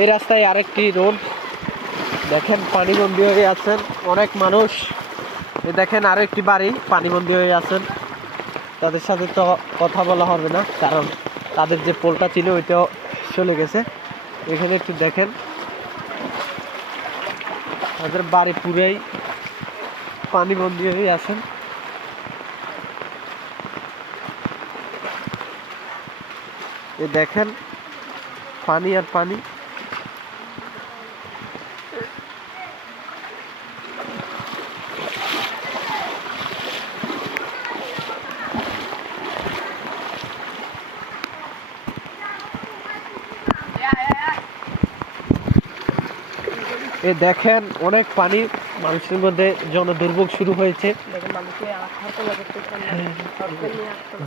এই রাস্তায় আরেকটি রোড, দেখেন পানিবন্দী হয়ে আছেন অনেক মানুষ। দেখেন আরো একটি বাড়ি পানিবন্দী হয়ে আছেন, তাদের সাথে তো কথা বলা হবে না, কারণ তাদের যে পোলটা ছিল ওইটাও চলে গেছে। এখানে একটু দেখেন তাদের বাড়ি পুরাই পানিবন্দী হয়ে আছেন। এই দেখেন পানি আর পানি। এই দেখেন অনেক পানি, মানুষের মধ্যে জনদুর্ভোগ শুরু হয়েছে।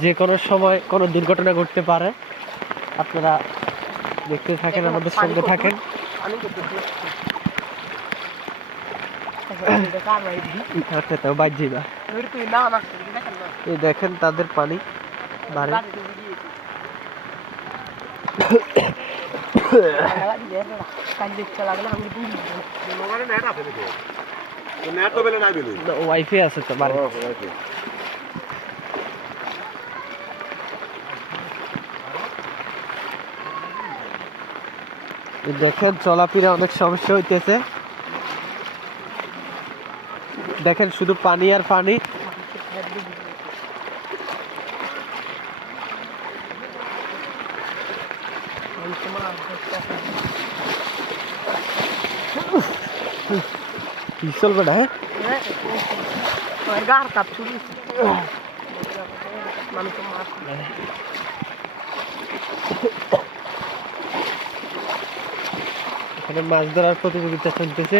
যে কোনো সময় কোনো দুর্ঘটনা ঘটতে পারে, আপনারা দেখতে থাকেন, আমাদের সঙ্গে থাকেন। দেখেন তাদের পানি বাড়ে। ওয়াইফাই আছে তো বাড়ি। দেখেন চলাফেরা অনেক সমস্যা হইতেছে, দেখেন শুধু পানি আর পানি। কি চলবে না? এখানে মাছ ধরার প্রতিযোগিতা চলতেছে।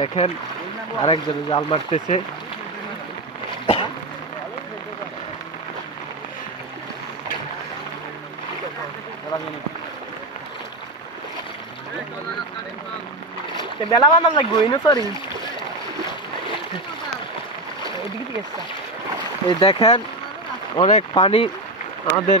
দেখেন আরেকজন জাল মারতেছে। বেলা বানান লাগবে সরি। এই দেখেন অনেক পানি আমাদের।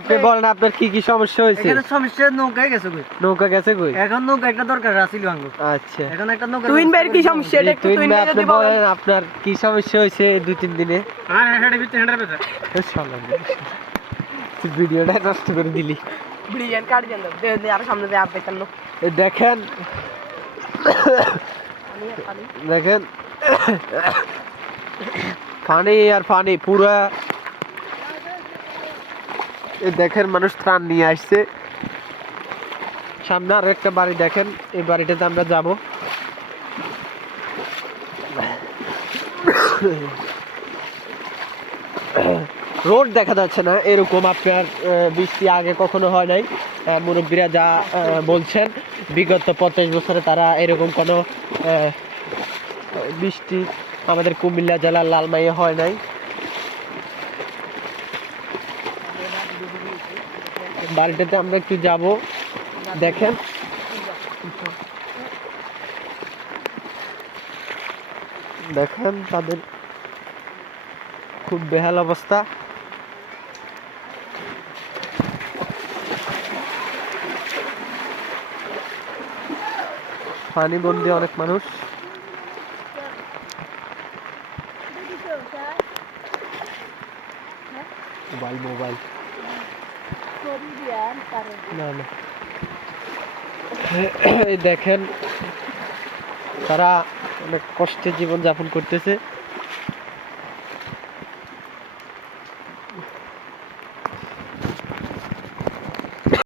আপনি বলেন আপনার কি কি সমস্যা হয়েছে? সমস্যা নৌকায় গেছে কই? নৌকা গেছে কই? এখন নৌকা একটা দরকার আছিল ভাঙ্গো। আচ্ছা, এখন একটা নৌকা। তুইন ভাইয়ের কি সমস্যা? এটা একটু তুইন ভাই আপনি বলেন আপনার কি সমস্যা হয়েছে এই 2-3 দিনে? আর হেডে ভিতরে হেডে পেছে। ভিডিওটা নষ্ট করে দিলি। ব্রিলিয়ান কাট দেন দে আর সামনে দে আপনি কেন? এই দেখেন দেখেন পানি আর পানি পুরা। দেখেন মানুষ ত্রাণ নিয়ে আসছে। সামনে আর একটা বাড়ি দেখেন, এই বাড়িটাতে আমরা যাব। রোড দেখা যাচ্ছে না, এরকম আপনার বৃষ্টি আগে কখনো হয় নাই। মুরব্বীরা যা বলছেন বিগত 50 বছরে তারা এরকম কোনো বৃষ্টি আমাদের কুমিল্লা জেলার লালমাইয়ে হয় নাই। বাড়িটাতে আমরা একটু যাব, দেখেন দেখেন তাদের খুব বেহাল অবস্থা। পানিবন্দী অনেক মানুষ। মোবাইল না না, দেখেন তারা অনেক কষ্টে জীবন যাপন করতেছে।